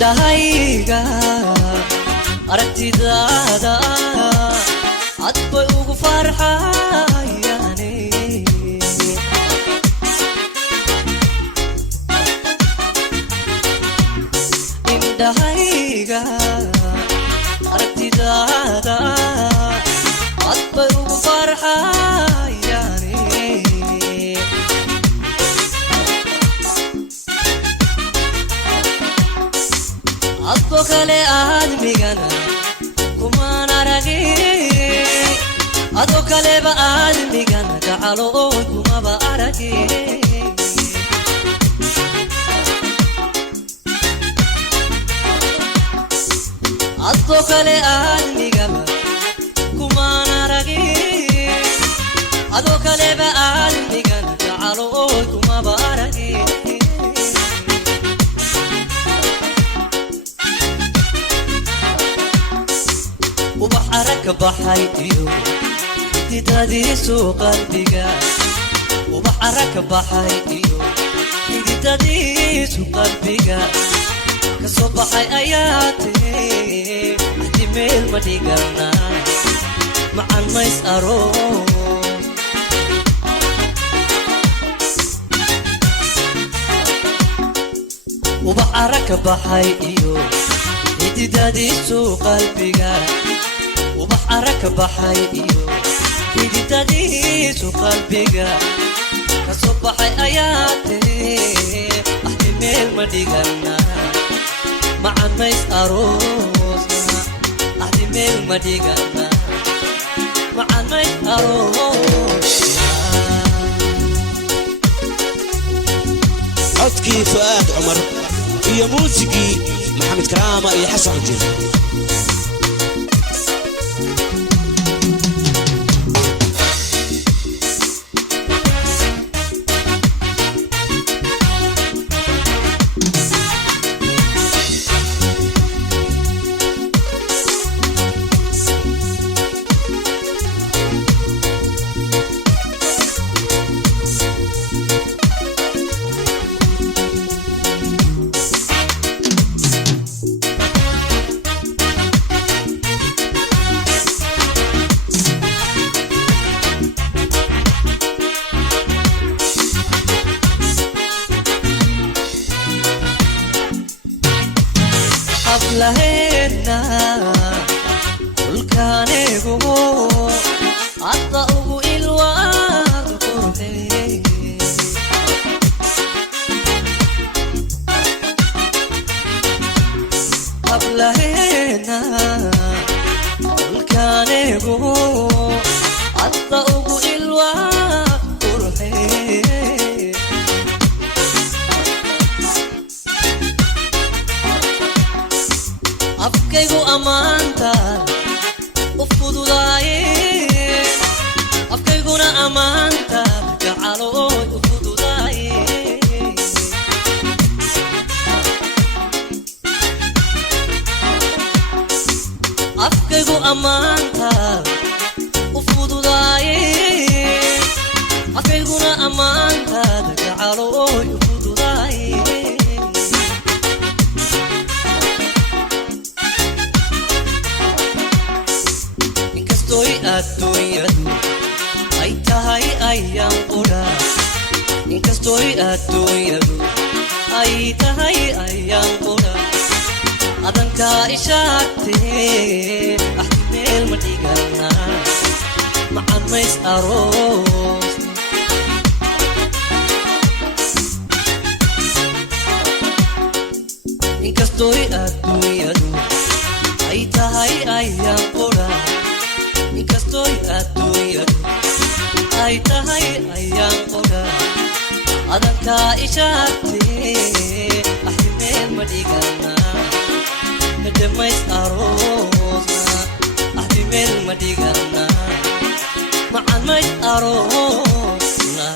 dahayga aragtidaada cad bay ugu farxayane indahayga aragtidaada cad bay ugu farxayane adbo kale aadmigana kumaan aragin ado kaleba aadmigana gacalo kumaba aragin adbo kale aadmigaba kumaan aragin ado kaleba aadmigana gacalo kumaba aragin وبحرك بحيتيو تدادي سوق قلبيغا وبحرك بحيتيو تدادي سوق قلبيغا كصباحي اياتي احتمال ما ديغنا مع الناس ارو وبحرك بحيتيو تدادي سوق قلبيغا وبحرك بحيتيو تدادي سوق قلبيغا كصباحي اياتي احتمال ما ديغنا مع الناس اروسنا احتمال ما ديغنا مع الناس اروسنا عدكي فؤاد عمر يا موسيقي محمد كرامة يا حسن الجن لهنا كل كان يقول عطاء الواد قربي قبل هنا كل كان يقول عطاء الواد قربي afkaygu amaanta u fududaay afkayguna amaanta gacalo u fududaay afkaygu amaanta u fududaay afkayguna amaanta gacalo u fududaay الدنيا أي تهاي أيام قرا إنك ستوري الدنيا أي تهاي أيام قرا أذن كإشارتي أحتمال ما تيجانا معان ميس أروس inkastoy adduunyadu ay tahay ayaan qura inkastoy adduunyadu ay tahay ayaan qura adanka ishaagtee ahimeel madhigana madamays aroosna ahimeel madhigana macaan mays aroosna